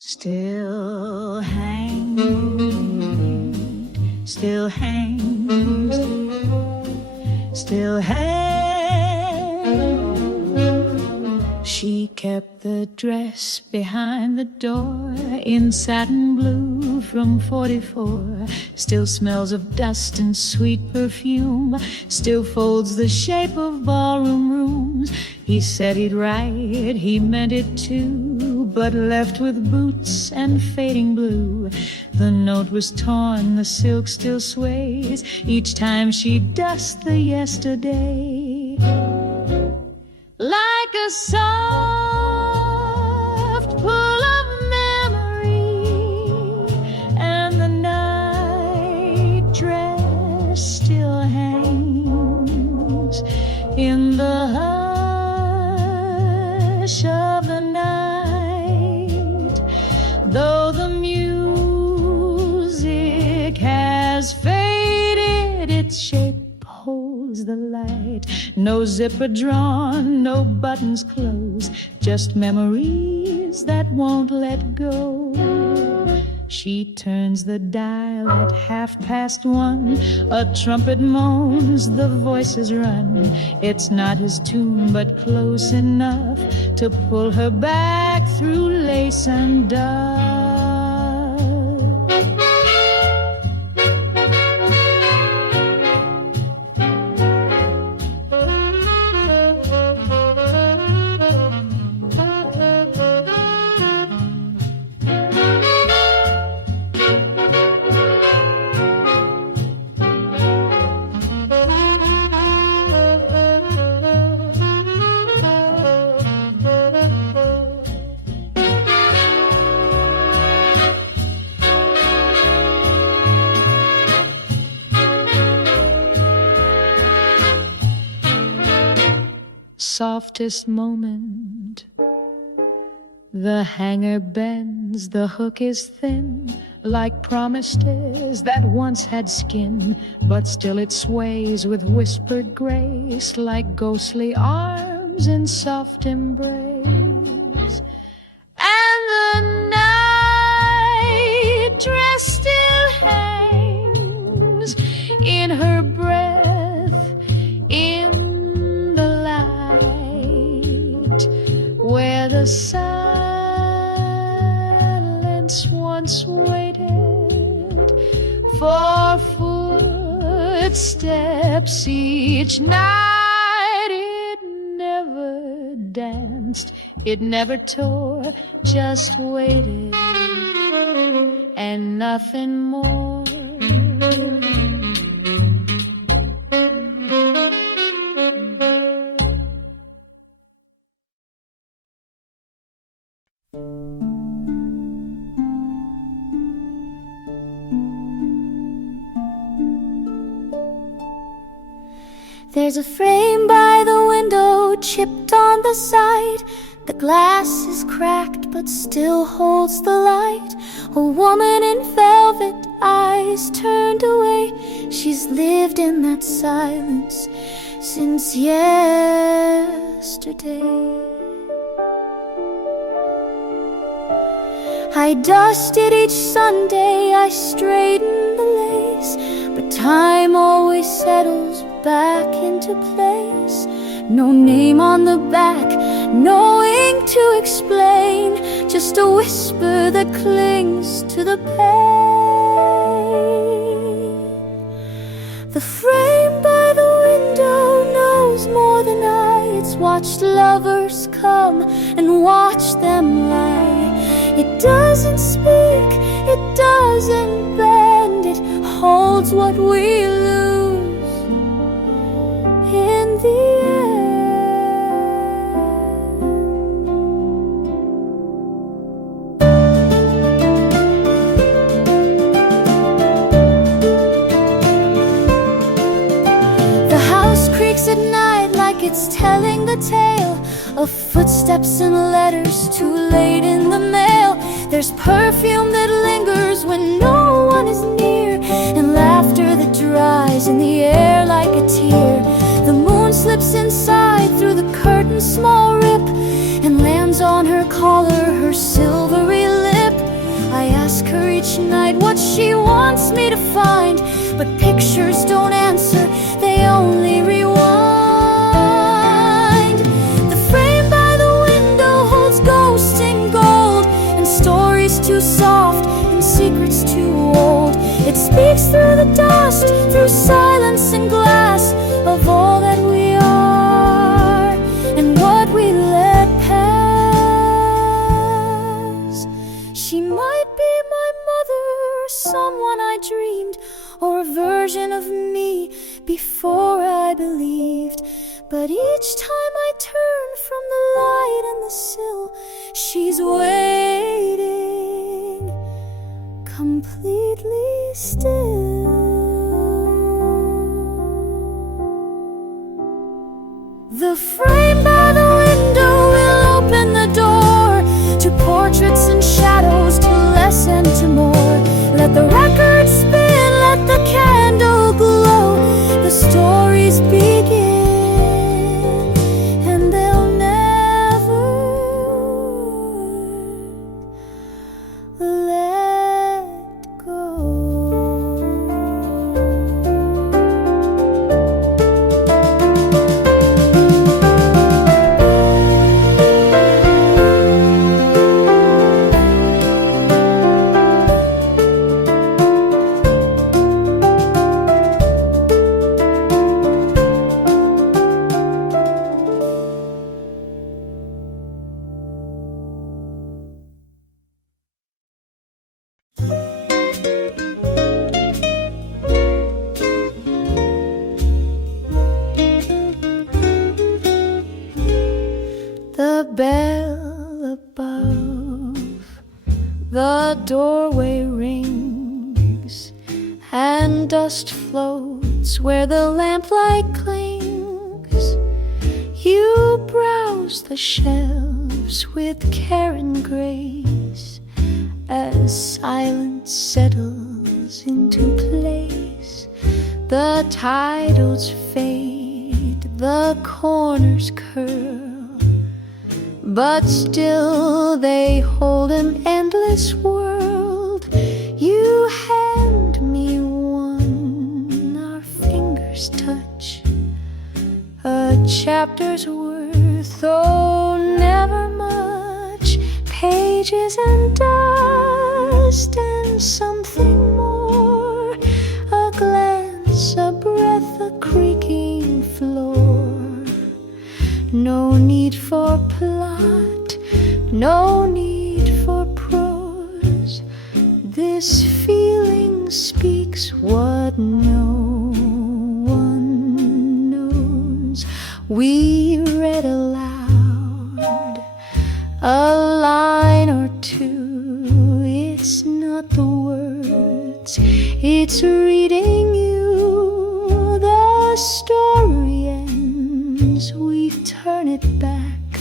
Still hangs, still hangs, still hangs. She kept the dress behind the door in satin blue from 44. Still smells of dust and sweet perfume. Still folds the shape of ballroom rooms. He said he'd write, he meant it too, but left with boots and fading blue. The note was torn, the silk still sways each time she dusts the yesterday. Like a soft pull of memory, and the night dress still hangs in the hush of the night. Though the music has faded, its shape holds the light. No zipper drawn, no buttons closed, just memories that won't let go. She turns the dial at 1:30. A trumpet moans, the voices run. It's not his tune, but close enough to pull her back through lace and dove. Softest moment, the hanger bends, the hook is thin, like promised is that once had skin, but still it sways with whispered grace, like ghostly arms in soft embrace. And the night dress still hangs in her breath, in where the silence once waited for footsteps each night. It never danced, it never tore, just waited and nothing more. There's a frame by the window, chipped on the side. The glass is cracked but still holds the light. A woman in velvet, eyes turned away. She's lived in that silence since yesterday. I dusted each Sunday, I straightened the lace, but time always settles back into place. No name on the back, no ink to explain, just a whisper that clings to the pane. The frame by the window knows more than I. It's watched lovers come and watch them lie. It doesn't speak, it doesn't bend, it holds what we lose in the end. The house creaks at night like it's telling the tale of footsteps and letters too late in the mail. There's perfume that lingers when no one is near, and laughter that dries in the air like a tear. The moon slips inside through the curtain's small rip and lands on her collar, her silvery lip. each night what she wants me to find. But pictures don't answer, they only rewind. The frame by the window holds ghosts in gold, and stories too soft and secrets too old. It speaks through the dust, through silence and glass, of all that we are and what we let pass. She might be my mother, or someone I dreamed, or a version of me before I believed. But each time I turn from the light and the sill, she's waiting, completely still. The frame by the window will open the door to portraits and shadows, to less and to more. Let the record spin, let the candle glow. The stories begin, and they'll never let go. The bell above the doorway rings, and dust floats where the lamplight clings. You browse the shelves with care and grace as silence settles into place. The titles fade, the corners curl, but still they hold an endless world. You hand me one, our fingers touch a chapter's worth, oh, never much. Pages and dust and something more, a glance, a breath, a creaking floor. No need for plot, no need for prose. This feeling speaks what no one knows. We read aloud a line or two. It's not the words, it's reading you. The story ends, we turn it back,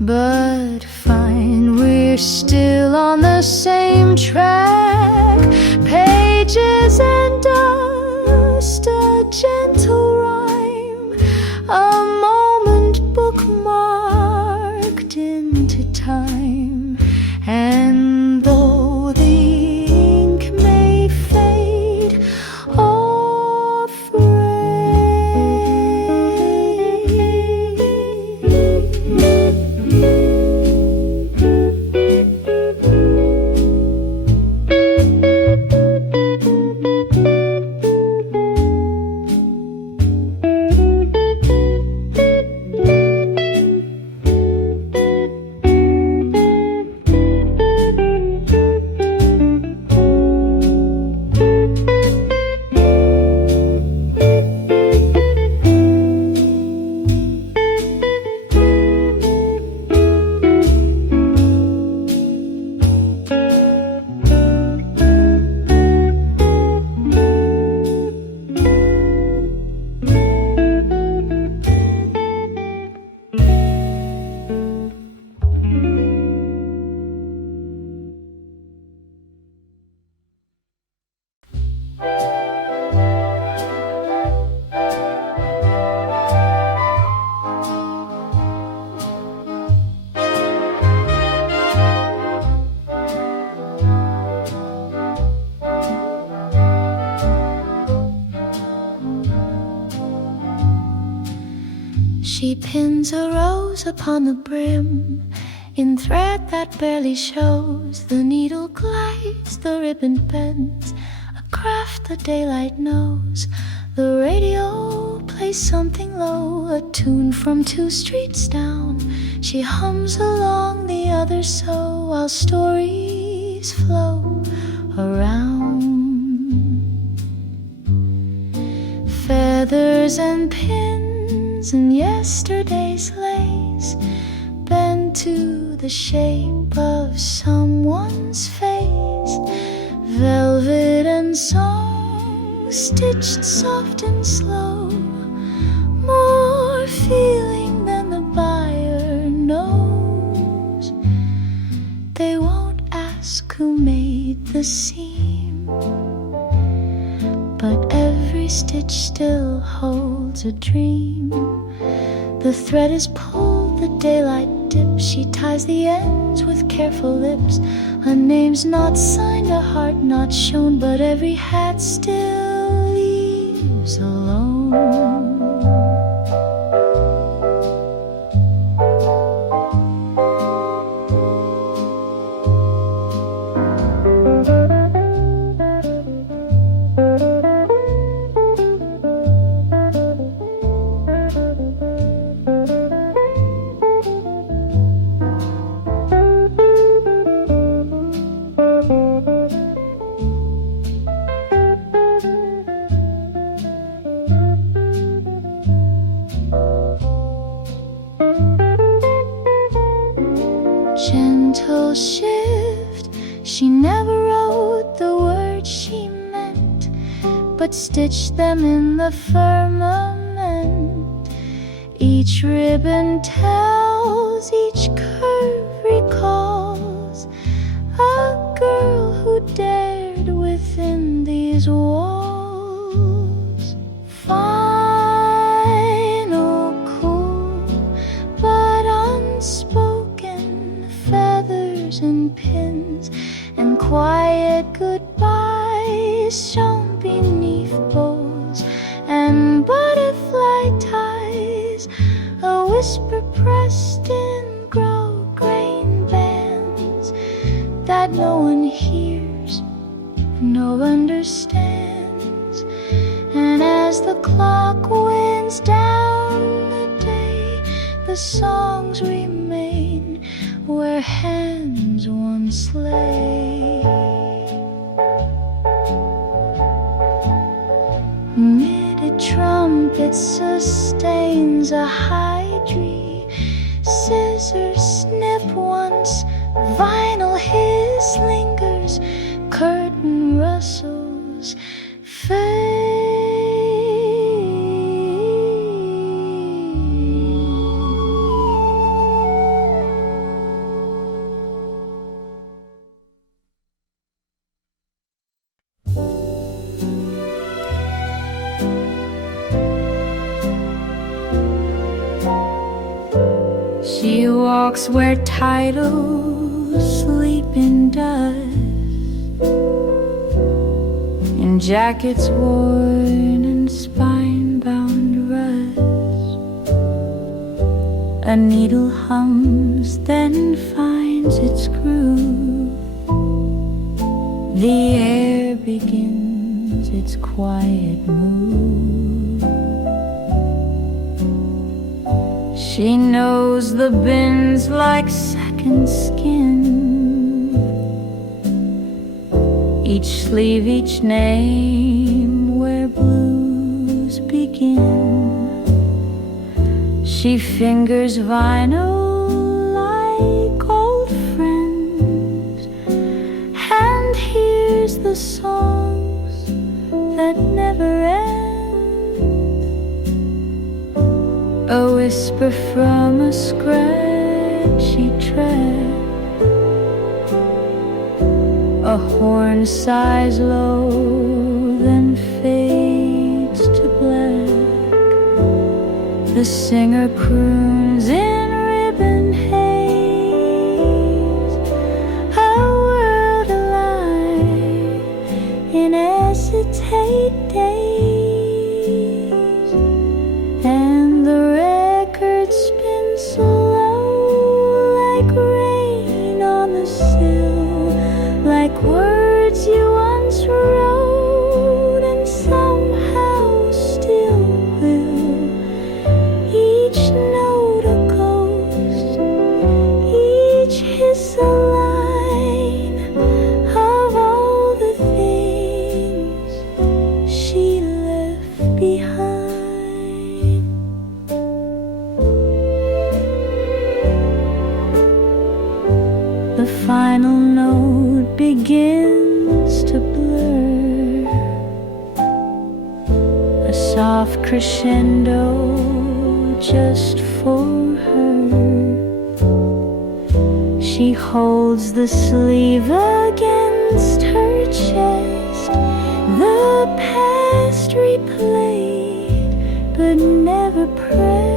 but fine, we're still on the same track. Pages and dust, a gentle rhyme, a moment bookmarked into time. And though the ink may fade or fray, pins a rose upon the brim in thread that barely shows. The needle glides, the ribbon bends, a craft the daylight knows. The radio plays something low, a tune from 2 streets down. She hums along, the others sew, while stories flow around. Feathers and pins and yesterday's lace bend to the shape of someone's face. Velvet and song stitched soft and slow, more feeling than the buyer knows. They won't ask who made the seam, but every stitch still holds a dream. The thread is pulled, the daylight dips. She ties the ends with careful lips. A name's not signed, a heart not shown, but every hat still leaves alone. Gentle shift, she never wrote the words she meant, but stitched them in the firmament. Each ribbon tells, each curve recalls a girl who dared within these walls. Final, cool, but unspoken, feathers and pins and quiet goodbyes shone beneath bows and butterfly ties, a whisper pressed in grosgrain bands that no one hears, no understands. And as the clock winds down the day, the songs remain where hands once lay. Mid trumpet sustains a high tree. Scissors snip once, vinyl hiss lingers, curtain rustles fade. She walks where titles sleep in dust, in jackets worn and spine-bound rust. A needle hums, then finds its groove. The air begins its quiet move. She knows the bins like second skin, each sleeve, each name where blues begin. She fingers vinyl like old friends and hears the songs that never end. A whisper from a scratchy tread, a horn sighs low, then fades to black. The singer croons in ribbon haze, a world alive in acetate days. And the records begins to blur, a soft crescendo just for her. She holds the sleeve against her chest, the past replayed but never pressed.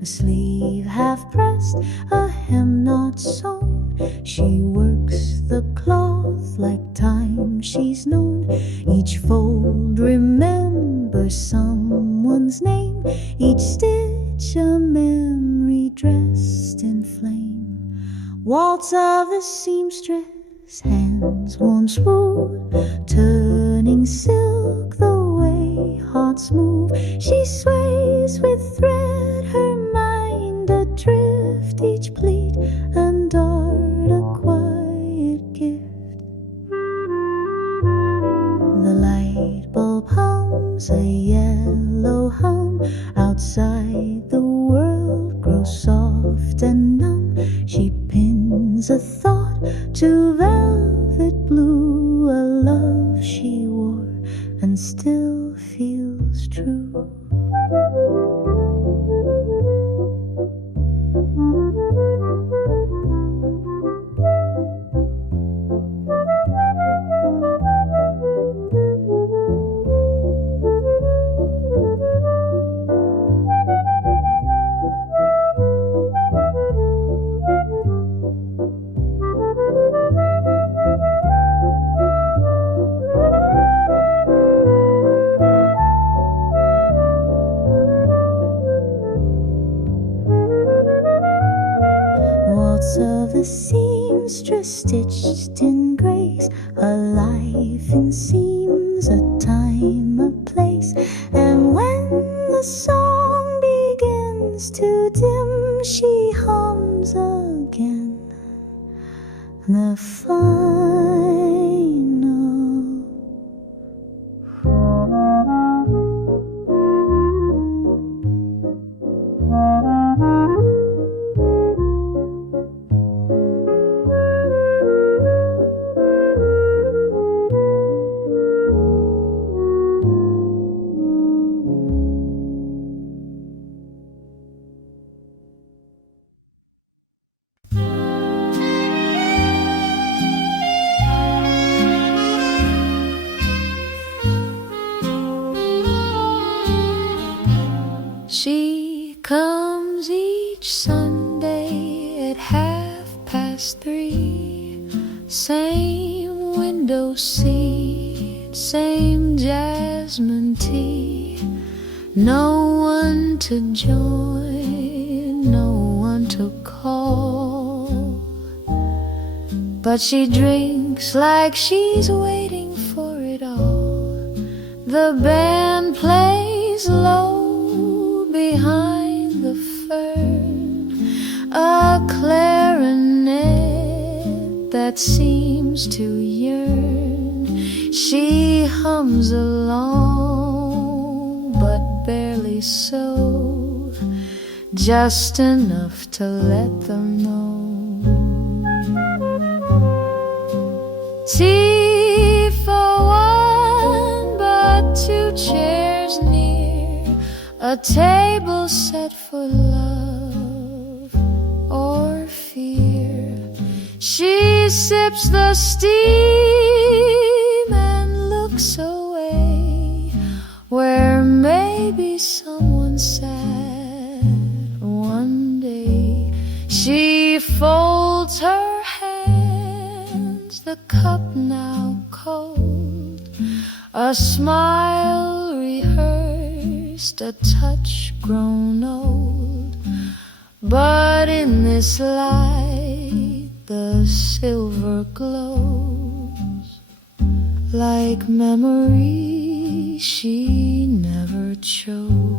A sleeve half pressed, a hem not sewn. She works the cloth like time she's known. Each fold remembers someone's name, each stitch a memory dressed in flame. Waltz of the seamstress, hands once wooed, turning silk the way hearts move. She sways with thread, her mind adrift, each pleat and dart a quiet gift. The light bulb hums a yellow hum, outside the world grows soft and numb. She pins a thought to velvet blue, a love she wore and still feels true. Of the seamstress stitched in grace, a life in seams, a time, a place. And when the song begins to dim, she hums again the final. She comes each Sunday at 3:30. Same window seat, same jasmine tea. No one to join, no one to call. but she drinks like she's waiting for it all. The band plays low behind the fern, a clarinet that seems to yearn. She hums along, but barely so, just enough to let them know. Tea for one, but two chairs near, a table set for love or fear. She sips the steam and looks away, where maybe someone sat one day. She folds her hands, the cup now cold, a smile rehearsed, a touch grown old. But in this light the silver glows, like memories she never chose.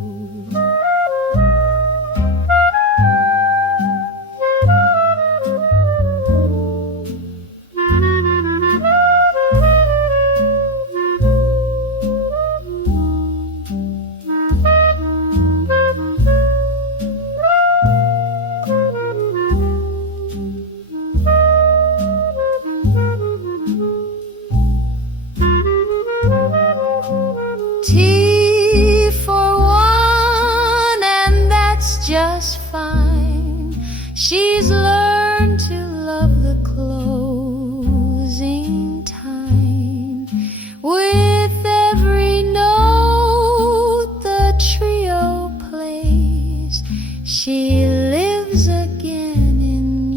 Tea for one, and that's just fine. She's learned to love the closing time. With every note the trio plays, she lives again in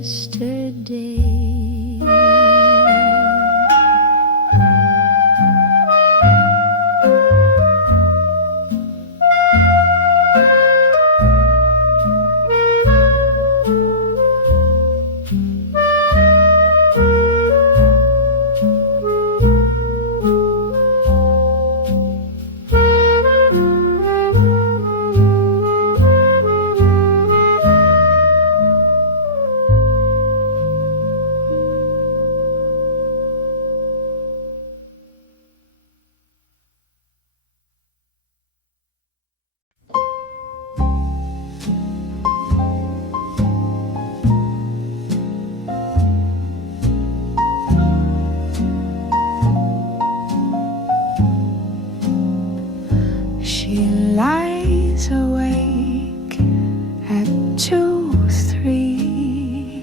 yesterday. She lies awake at 2, 3.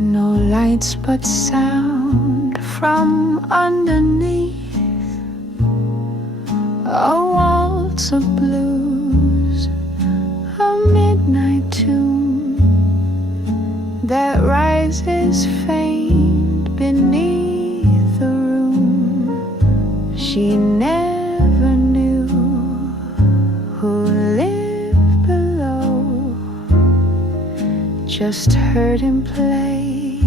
No lights but sound from underneath. A waltz of blues, a midnight tune that rises faint beneath the room. She never knew who lived below, just heard him play,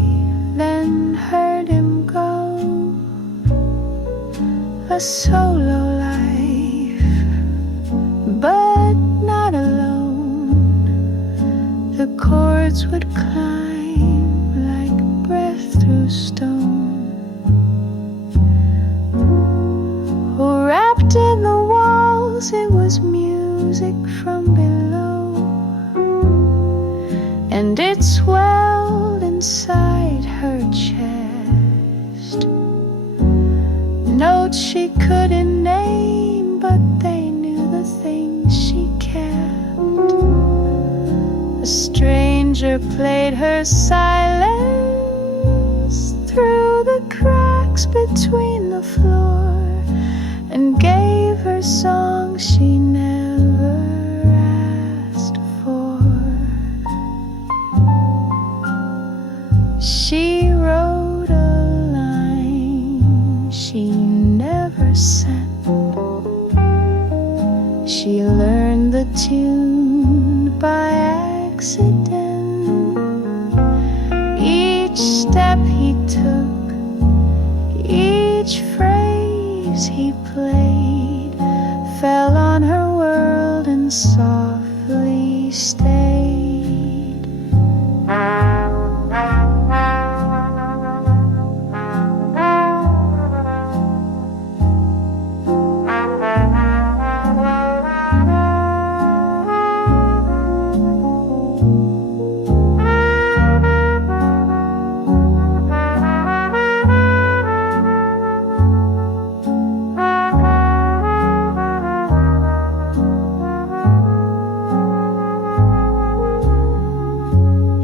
then heard him go. A solo life, but not alone. The chords would climb like breath through stone. Wrapped in the walls, it was music from below, and it swelled inside her chest. Notes she couldn't name, but they knew the things she kept. A stranger played her silence through the cracks between the floor, and gave her songs she never asked for. She wrote a line she never sent. She learned the tune by accident. stayed.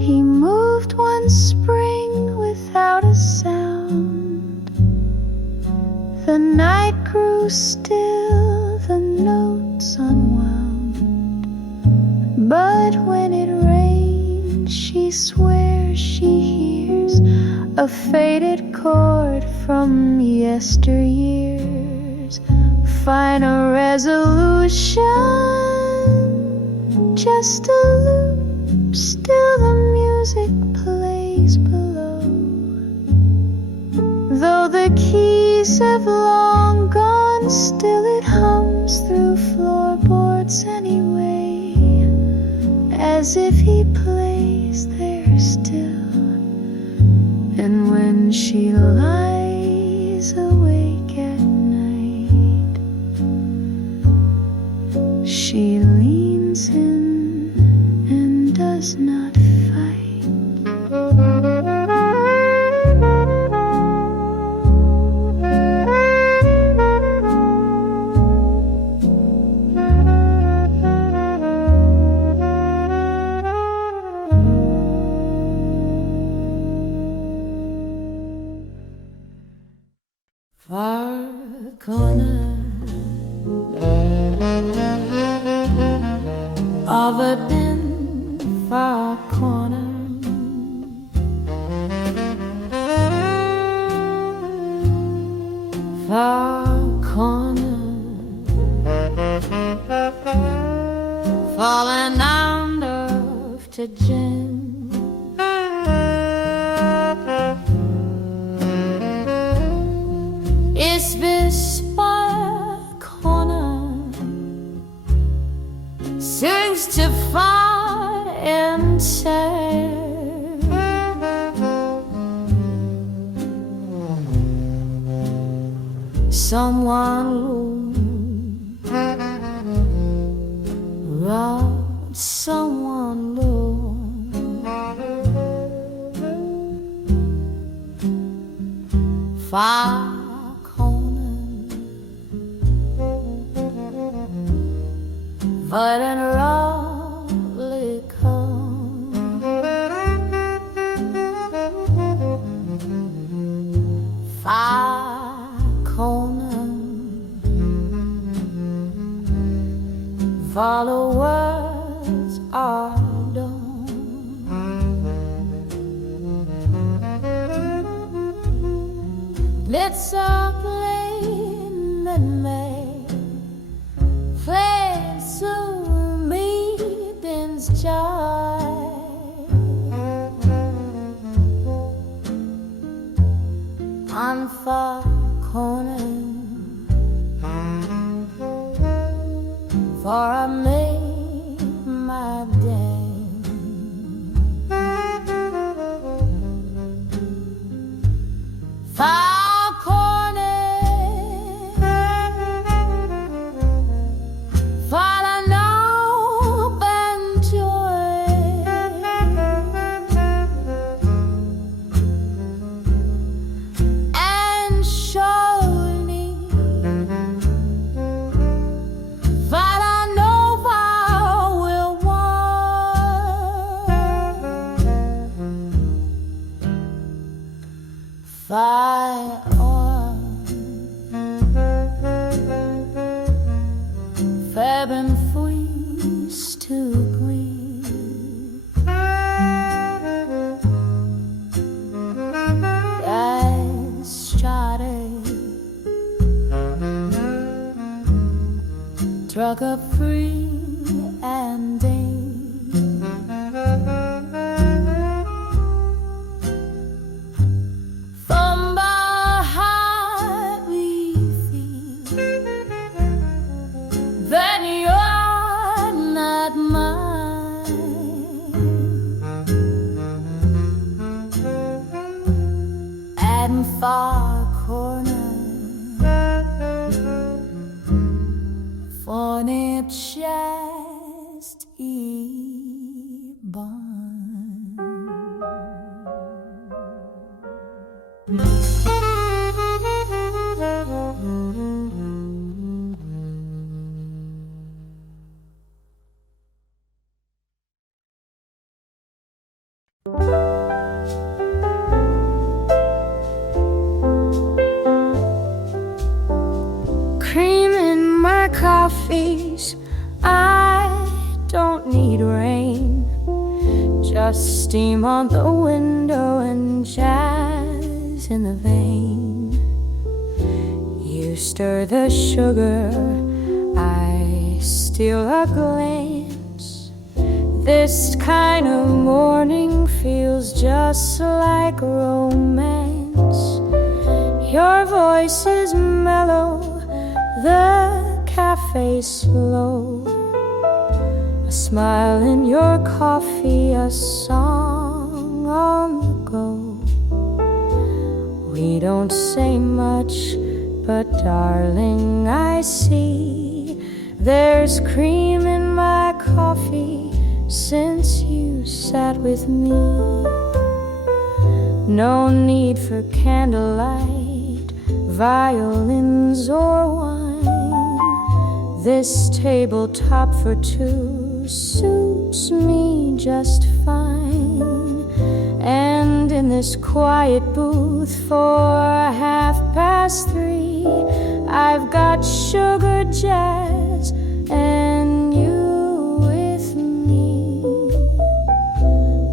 He moved one spring without a sound. The night grew still, the notes unwound. But when it rains, she swears she hears a faded chord from yesteryears. Final resolution, just a loop, still the music plays below. Though the keys have long gone, still it hums through floorboards anyway, as if he plays there still. And when she lies awake at night, she leans in and does not fight. Far corner of a dim far corner, far corner, falling under to gin. It's this far corner sings to far and sad. Someone robbed someone low. Far but in roughly come far corner, followers are done. Let's all play that may play to meeting's joy. On far corner, for I made my day. Far corner, for I know and joy. And far corner, funny chest e-bun. Cream in my coffees, I don't need rain. Just steam on the window and jazz in the vein. You stir the sugar, I steal a glance. This kind of morning feels just like romance. Your voice is mellow, the cafe slow. A smile in your coffee, a song on the go. We don't say much, but darling, I see there's cream in my coffee since you sat with me. No need for candlelight, violins or wine. This tabletop for two suits me just fine. And in this quiet booth for 3:30, I've got sugar jazz and you with me.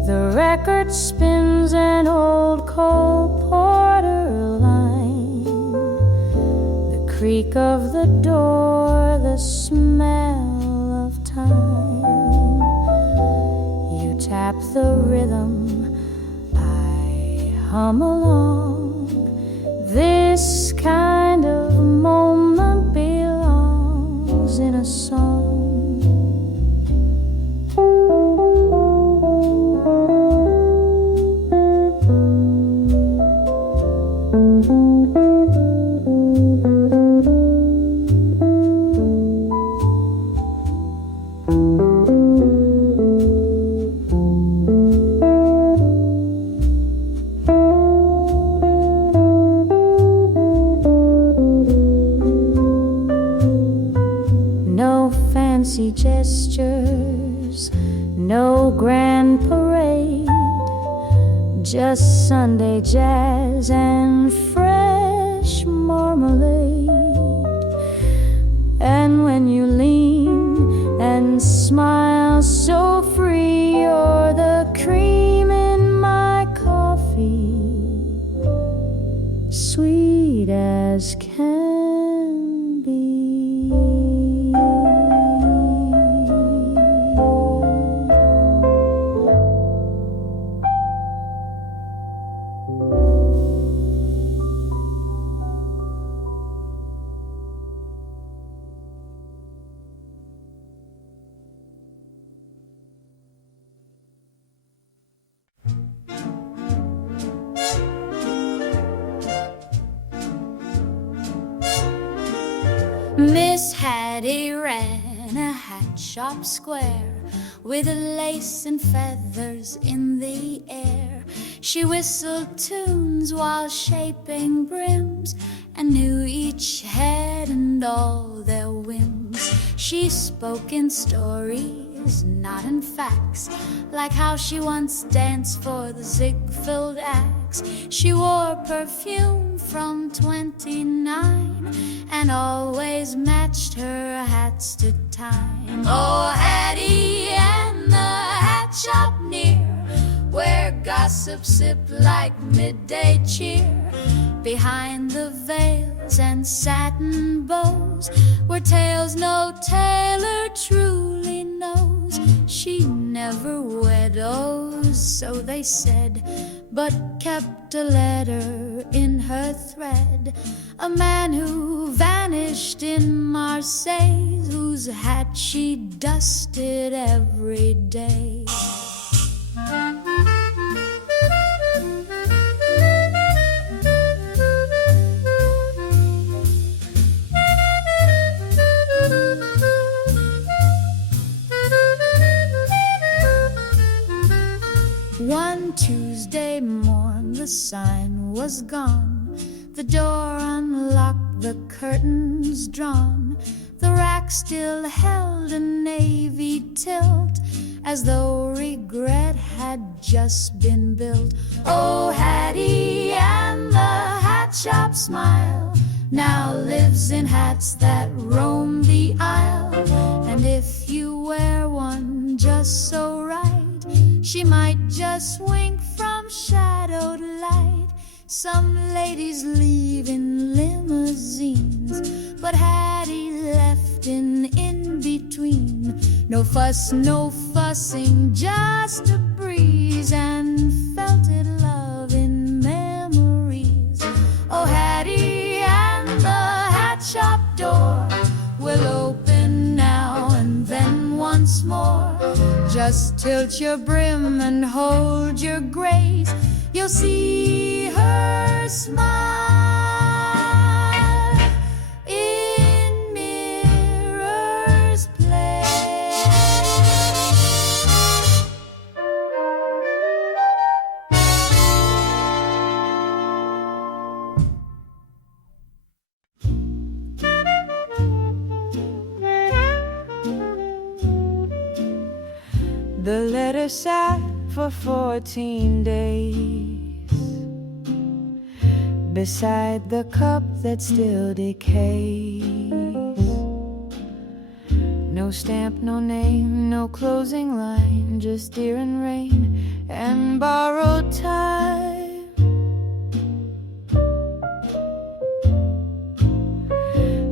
The record spins an old Cole Porter line. The creak of the door, the smell of time. You tap the rhythm, I hum along. This kind of moment belongs in a song. Fancy gestures, no grand parade, just Sunday jazz and fresh marmalade. And when you lean and smile so free, you're the cream in my coffee, sweet as can be. Miss Hattie ran a hat shop square with lace and feathers in the air. She whistled tunes while shaping brims and knew each head and all their whims. She spoke in stories, not in facts, like how she once danced for the Ziegfeld Axe. She wore perfume from 29 and always matched her hats to time. Oh, Hattie and the hat shop near, where gossip sip like midday cheer. Behind the veils and satin bows were tales no tailor truly knows. She never widows, so they said, but kept a letter in her thread. A man who vanished in Marseille, whose hat she dusted every day. One Tuesday morn the sign was gone, the door unlocked, the curtains drawn. The rack still held a navy tilt, as though regret had just been built. Oh, Hattie and the hat shop smile now lives in hats that roam the aisle. And if you wear one just so right, she might just wink from shadow to light. Some ladies leave in limousines, but Hattie left in between. No fuss, no fussing, just a breeze, and felted love in memories. Oh, Hattie and the hat shop door will open now and then once more. Just tilt your brim and hold your grace, you'll see her smile in Mirror's Place. The letter sat for 14 days beside the cup that still decays. No stamp, no name, no closing line, just deer and rain and borrowed time.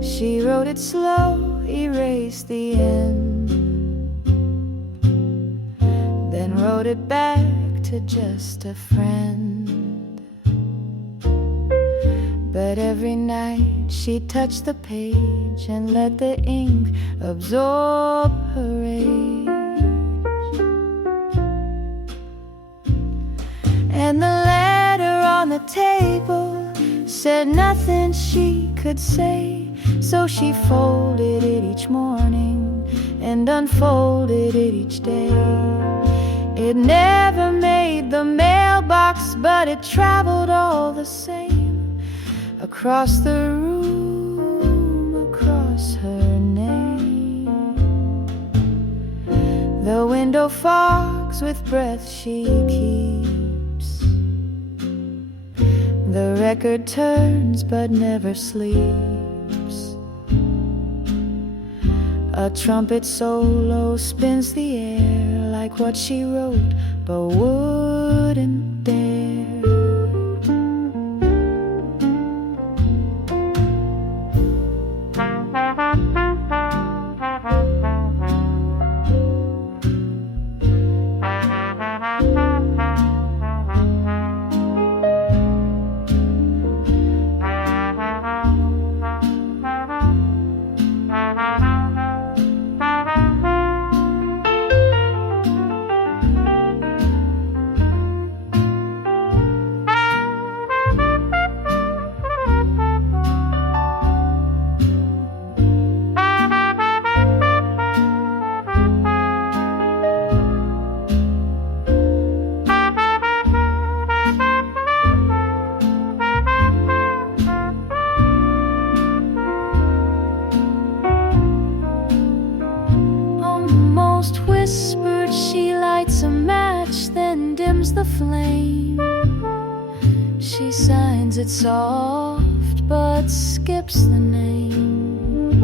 She wrote it slow, erased the end, then wrote it back to just a friend. But every night she'd touch the page and let the ink absorb her rage. And the letter on the table said nothing she could say, so she folded it each morning and unfolded it each day. It never made the mailbox, but it traveled all the same, across the room, across her name. The window fogs with breath she keeps, the record turns but never sleeps. A trumpet solo spins the air like what she wrote but wouldn't dare. It's soft but skips the name.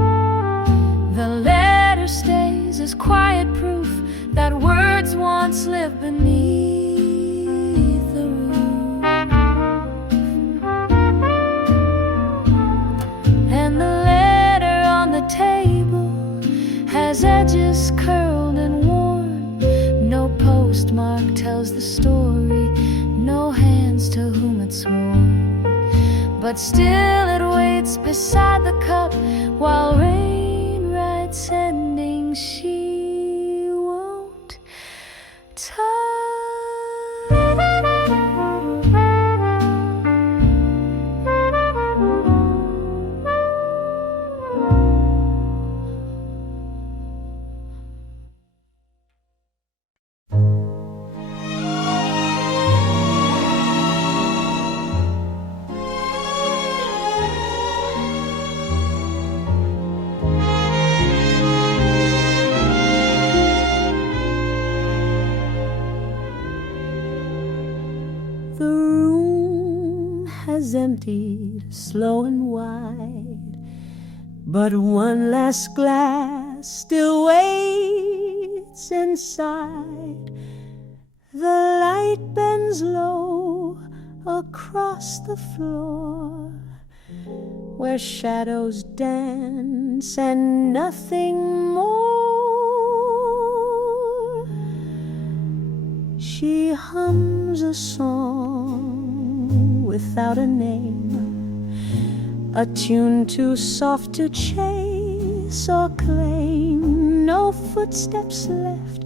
The letter stays as quiet proof that words once lived beneath the roof. And the letter on the table has edges curled and worn. No postmark tells the story, no hands to whom it's sworn. But still it waits beside the cup while rain writes endings she won't touch. The room has emptied slow and wide, but one last glass still waits inside. The light bends low across the floor, where shadows dance and nothing more. She hums a song without a name, a tune too soft to chase or claim. No footsteps left,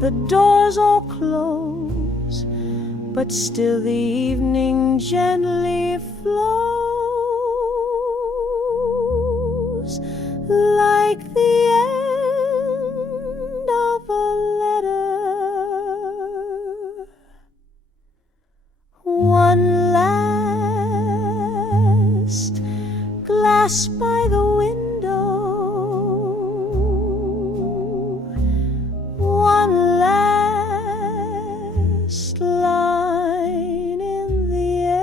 the doors all close, but still the evening gently flows, like the end of a letter. One last glass by the window, one last line in the air.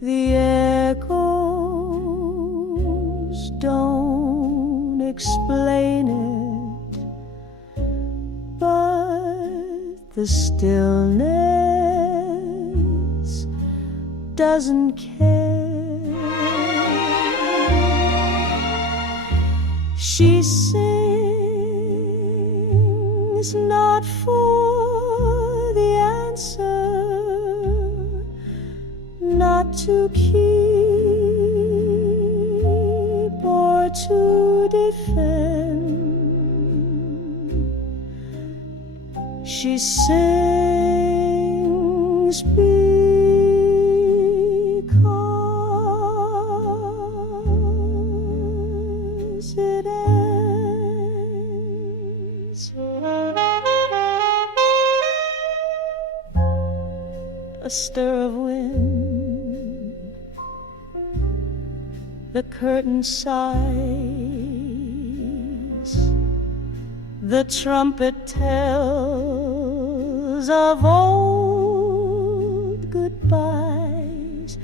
The echoes don't explain it, but the stillness doesn't care. She sings not for the answer, not to keep or to defend. She sings because it ends. A stir of wind, the curtain sighs, the trumpet tells of old goodbyes.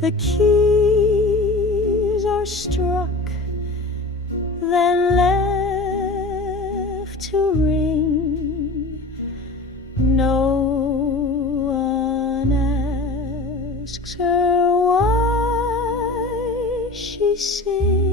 The keys are struck, then left to ring. No one asks her why she sings.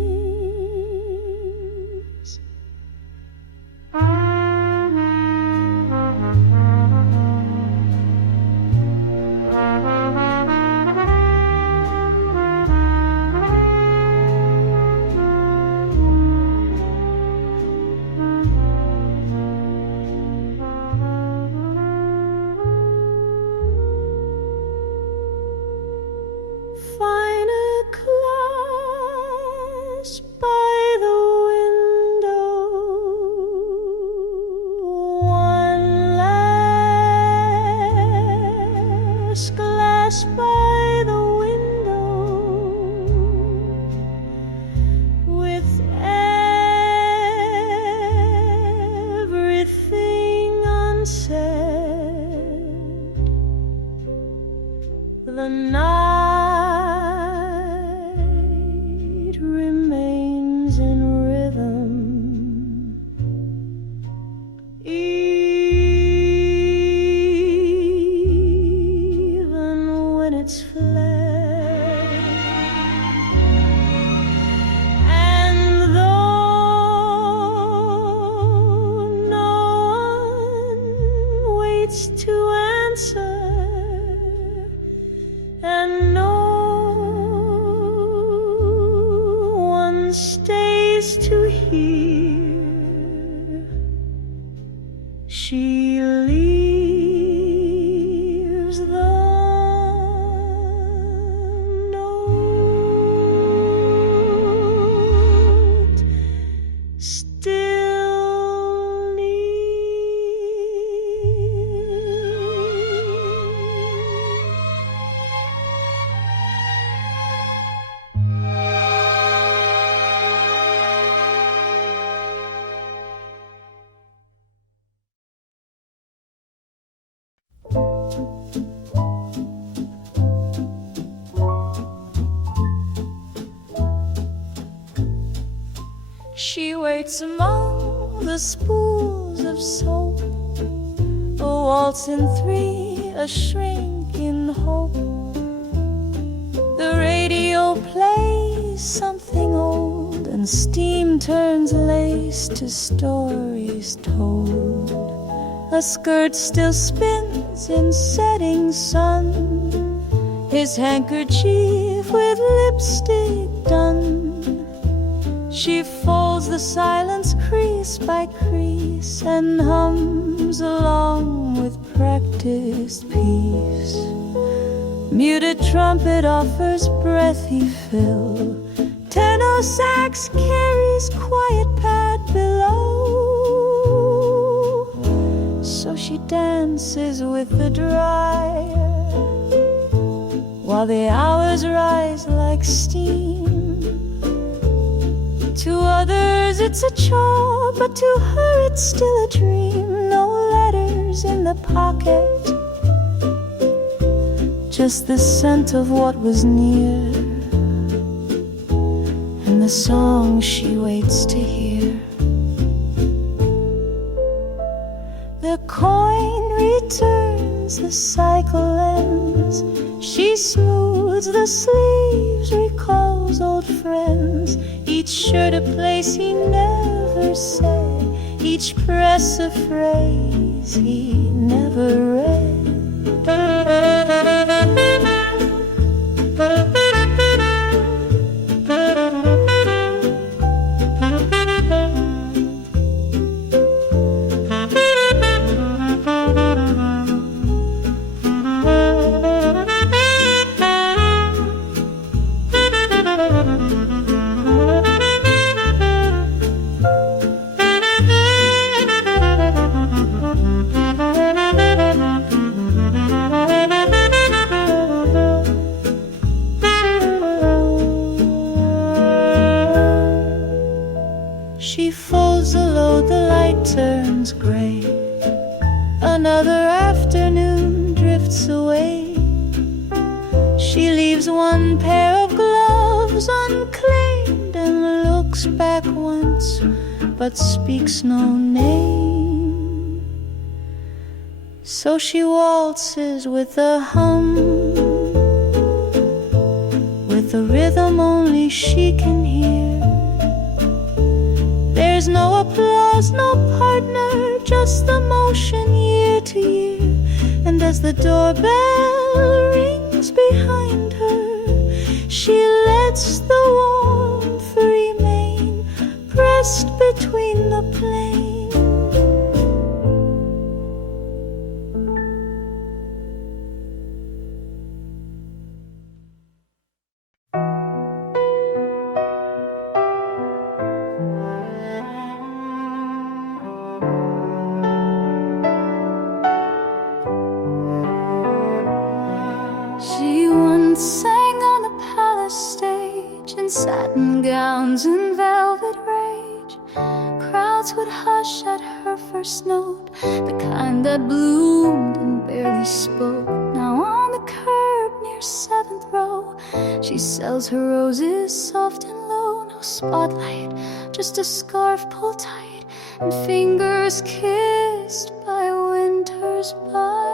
Find a class by the window, one last glass by the window, with everything unsaid. The night remains in rhythm, even when it's fled. And though no one waits to answer, and no one stays to hear, she leaves the note still She waits among the spools of soap, a waltz in three, a shrink in hope. The radio plays something old, and steam turns lace to stories told. A skirt still spins in setting sun, his handkerchief with lipstick done. She folds the silence crease by crease and hums along with practiced peace. Muted trumpet offers breathy fill, tenor sax carries quiet pad below. So she dances with the dryer while the hours rise like steam. To others it's a chore, but to her it's still a dream. No letters in the pocket, just the scent of what was near, and the song she waits to hear. The coin returns, the cycle ends. She smooths the sleeves, recalls old friends. Each shirt a place he never said, each press a phrase he never read. She folds the load, the light turns gray. Another afternoon drifts away. She leaves one pair of gloves unclaimed and looks back once, but speaks no name. So she waltzes with a hum, with a rhythm only she can hear. There's no applause, no partner, just the motion year to year. And as the doorbell rings behind her, she lets the warmth remain pressed between the planes. Sang on the palace stage in satin gowns and velvet rage. Crowds would hush at her first note, the kind that bloomed and barely spoke. Now on the curb near 7th row, she sells her roses soft and low. No spotlight, just a scarf pulled tight and fingers kissed by winters by.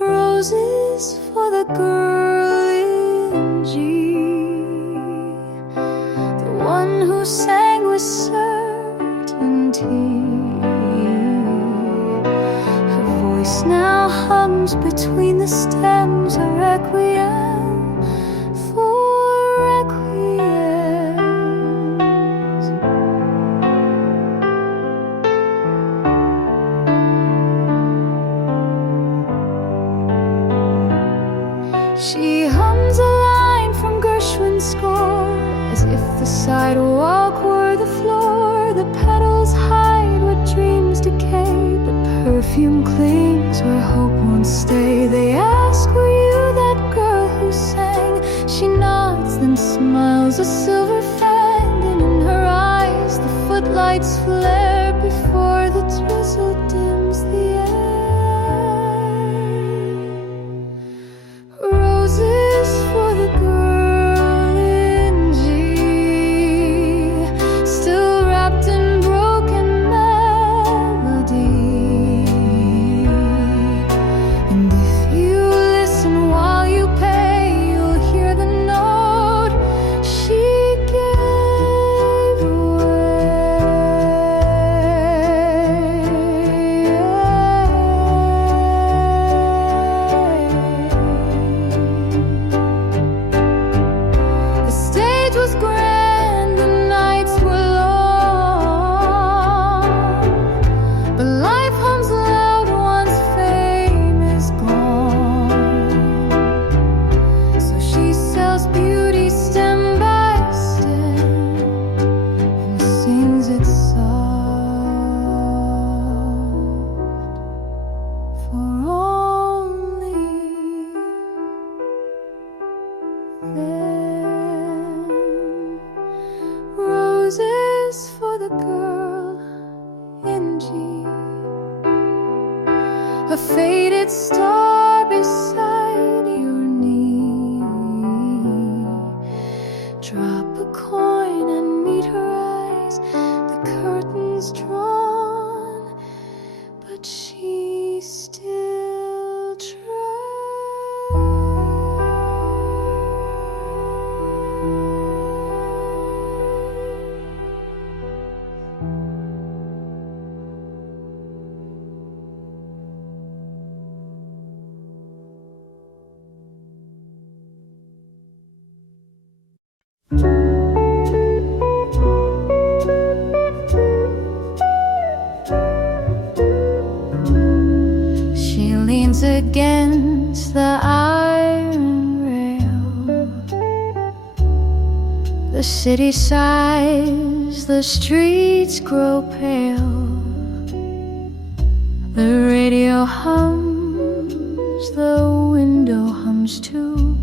Roses for the girl in G, the one who sang with certainty. Her voice now hums between the stems, a requiem for requiems. She hums a line from Gershwin's score, as if the sidewalk were the floor. The petals hide where dreams decay, but perfume clings where hope won't stay. They ask, were you that girl who sang? She nods, then smiles a silver fan, and in her eyes the footlights flare before the drizzle dims the air. Roses for the girl in G, means it's soft for only them. Roses for the girl in G, a faded star beside your knee. Drop a coin and meet her eyes, the curtains drawn, but she still tries. She leans against the iron rail. The city sighs, the streets grow pale. The radio hums, the window hums too,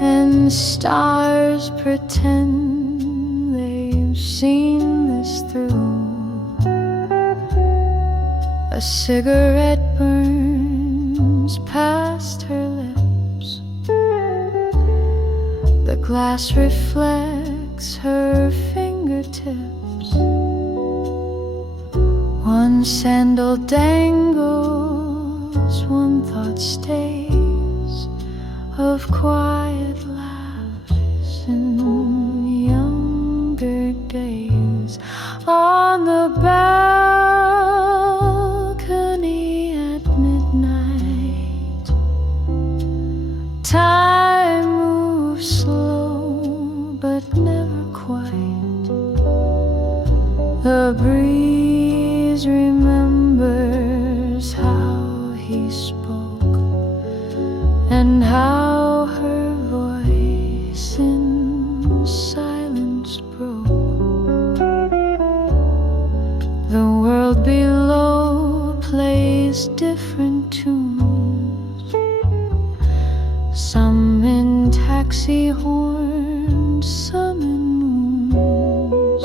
and stars pretend they've seen this through. A cigarette burns past her lips. The glass reflects her fingertips. One sandal dangles, one thought stays, of quiet laughs in younger days. On the balcony at midnight, time moves slow but never quite. The breeze remembers how he spoke and how her voice in silence broke. The world below plays different tunes, some in taxi horns, some in moons.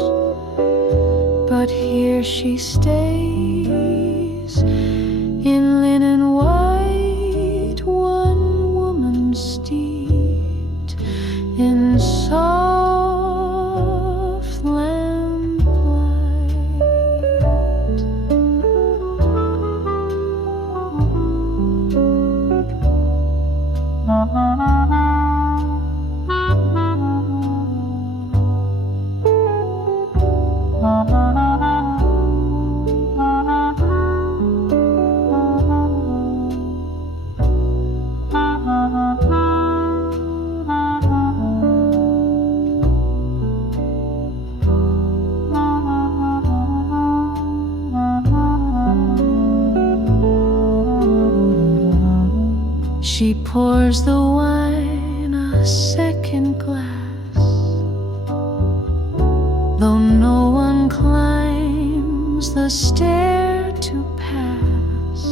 But here she stays in linen white, one woman steeped in soft lamplight. She pours the wine a second glass, though no one climbs the stair to pass.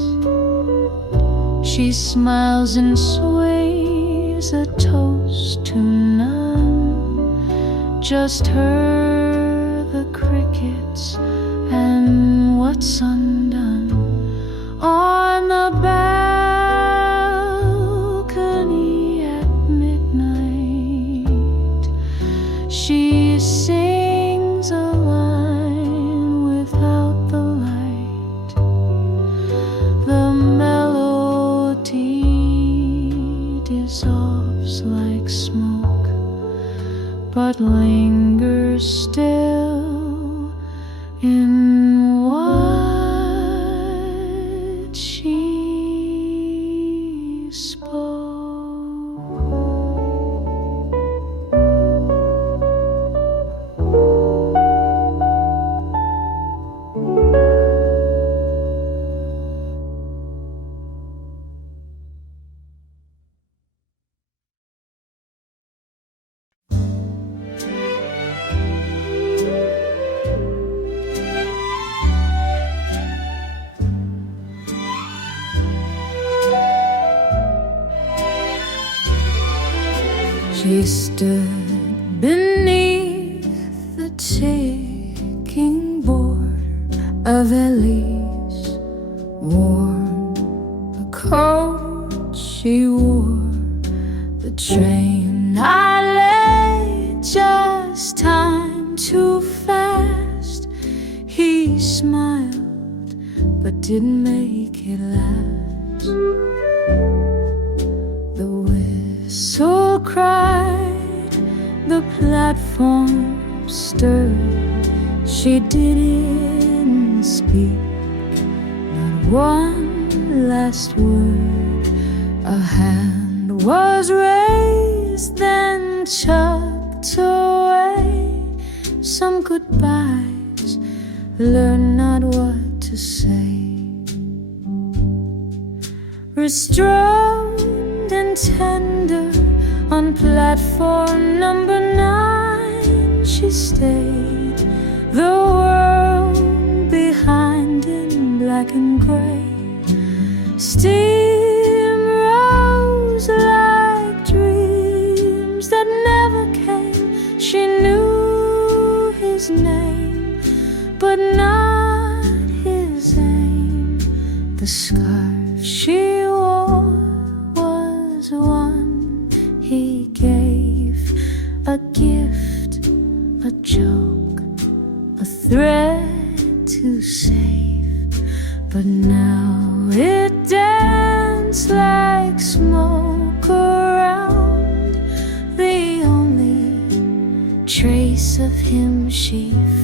She smiles and sways a toast to none, just her, the crickets, and what's undone. On the balcony at midnight, she sings a line without the light. The melody dissolves like smoke, but lingers still in what She stood beneath the ticking board of Ellie's worn the coat she wore. The train I lay, just time too fast. He smiled but didn't make it last. The whistle cried, the platform stirred. She didn't speak, not one last word. A hand was raised, then chucked away. Some goodbyes, learn not what to say. Restrained and tender on platform number 9, she stayed. The world behind in black and gray. Steam rose like dreams that never came. She knew his name, but not his aim. The scarf she wore was one he gave, a gift, a joke, a thread to save. But now it danced like smoke around, the only trace of him she found.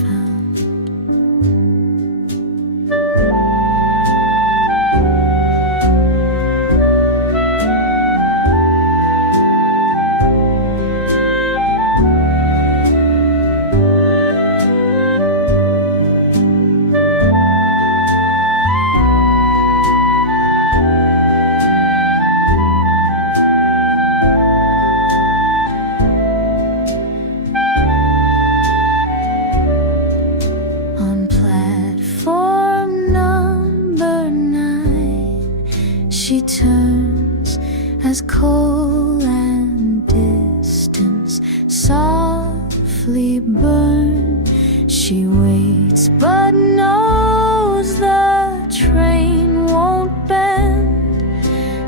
She turns as coal and distance softly burn. She waits but knows the train won't bend.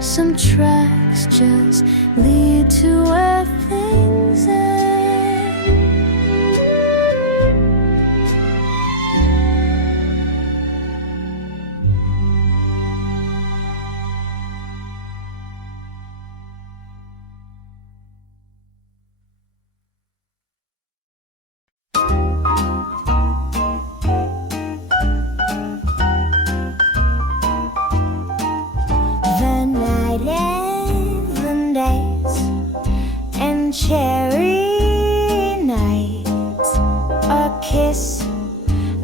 Some tracks just lead to where things end. Cherry nights, a kiss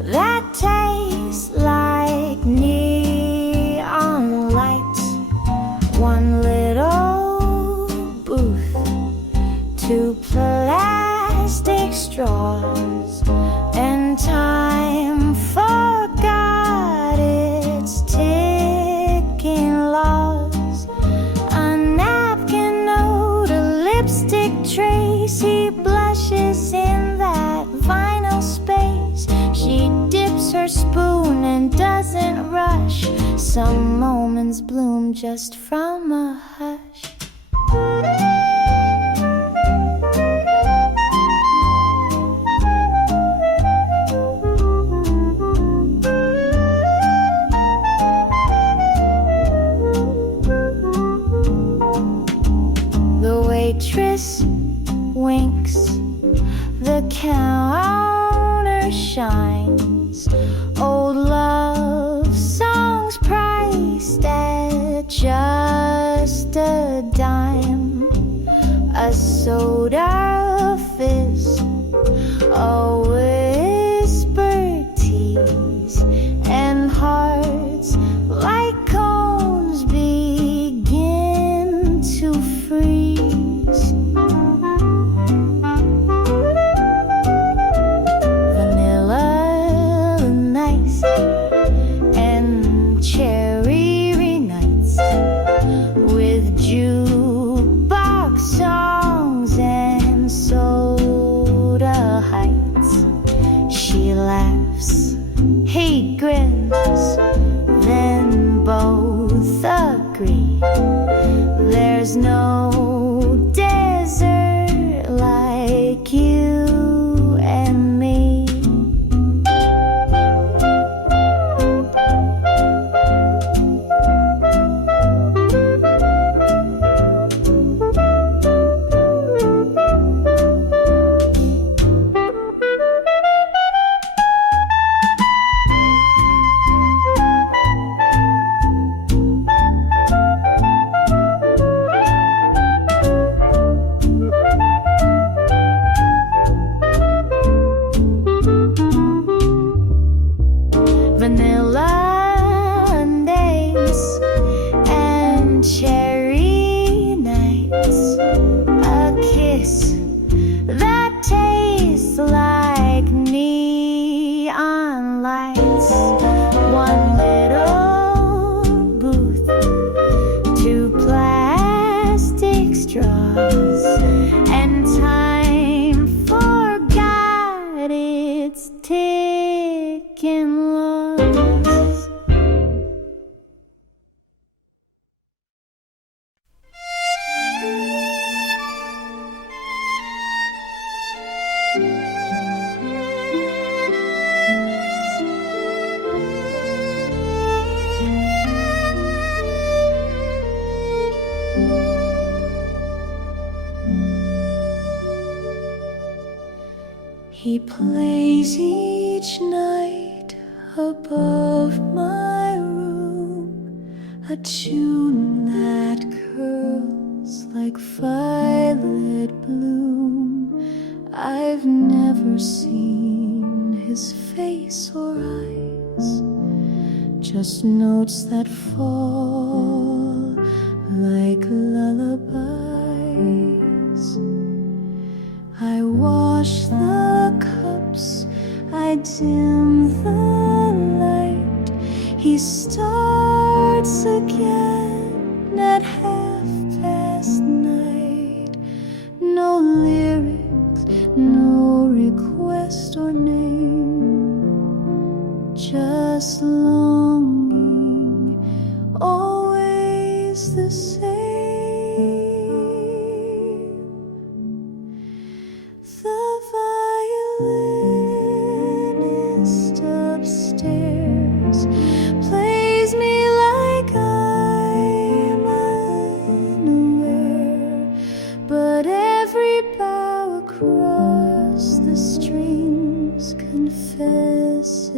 that tastes like neon lights. One little booth, 2 plastic straws, and time forgot its ticking laws. A napkin note, a lipstick trace, he blushes in that vinyl space. She dips her spoon and doesn't rush. Some moments bloom just from a hush. The waitress winks, the counter shines. Old love songs priced at just a dime. A soda fizz, a whispered tease, and hearts like cones begin to freeze. Vanilla nice and cherry nights with jukebox songs and laughs, he grins, then both agree there's no desert like you and me. He plays each night above my room, a tune that curls like violet bloom. I've never seen his face or eyes, just notes that fall like lullabies. I wash the cups, I dim the light. He starts again at midnight. No lyrics, no request or name, just longing, always the same. Violinist upstairs plays me like I'm unaware, but every bow across the strings confesses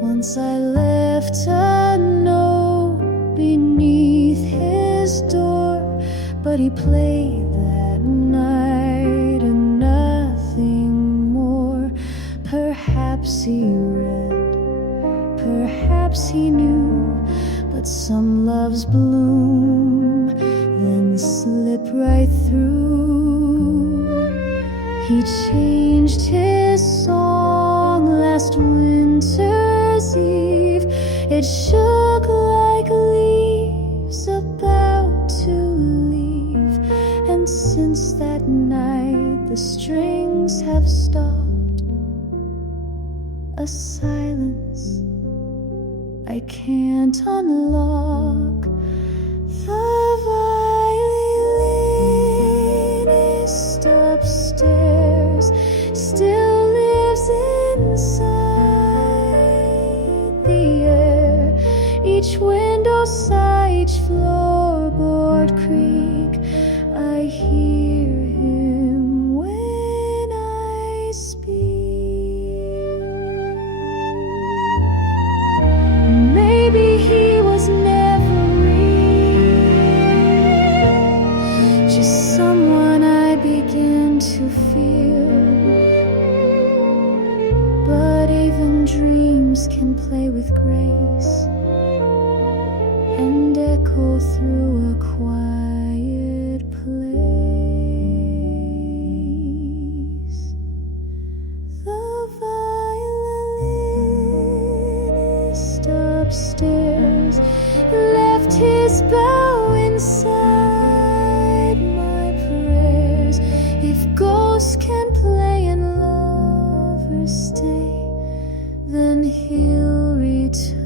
Once I left a note beneath his door, but he played that night and nothing more. Perhaps he read, perhaps he knew, but some loves bloom, then slip right through. He changed his song last winter's eve. It shook like leaves about to leave, and since that night the strings have stopped. A silence I can't unlock. The violinist upstairs still lives inside the air. Each window sigh, each floorboard creak. I hear him when I speak. Maybe he was never real, just someone I begin to feel. But even dreams can play with grace and echo through a quiet place. The violinist upstairs left his bow inside my prayers. If ghosts can play and lovers stay, then he'll return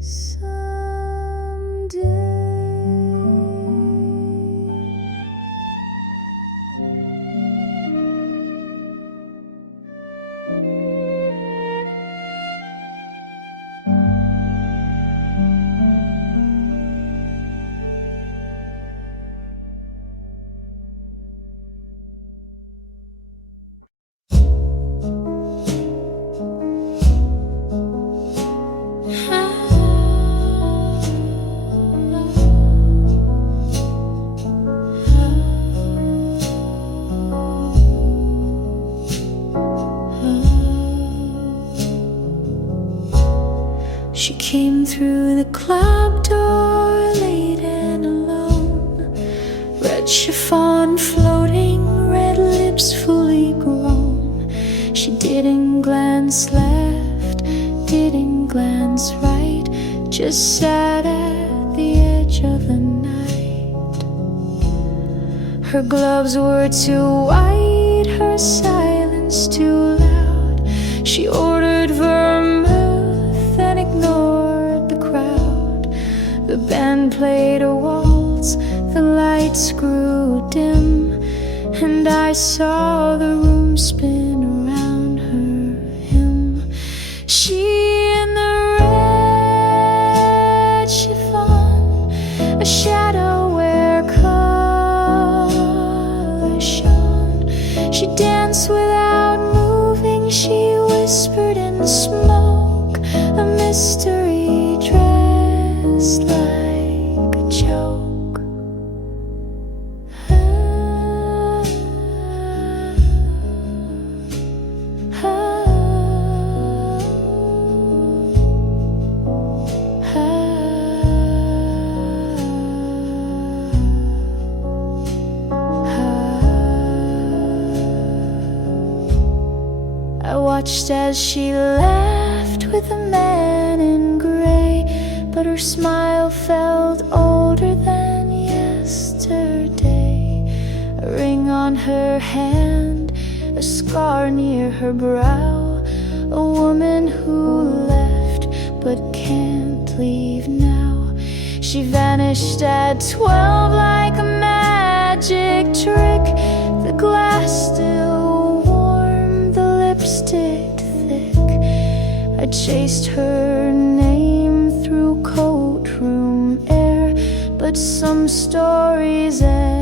someday. She came through the club door late and alone, red chiffon floating, red lips fully grown. She didn't glance left, didn't glance right, just sat at the edge of the night. Her gloves were too white, her silence too loud. She ordered vermouth and ignored the crowd. The band played a waltz, the lights grew dim, and I saw the room spin around her hymn. She in the red chiffon, a shadow where color shone. She danced without moving, she whispered in smoke, a mystery dressed like a joke. I watched as she laughed with a man in gray, but her smile felt older than yesterday. A ring on her hand, a scar near her brow, a woman who left but can't leave now. She vanished at 12 like a magic trick. The glass still warm, the lipstick thick. I chased her name through courtroom air, but some stories end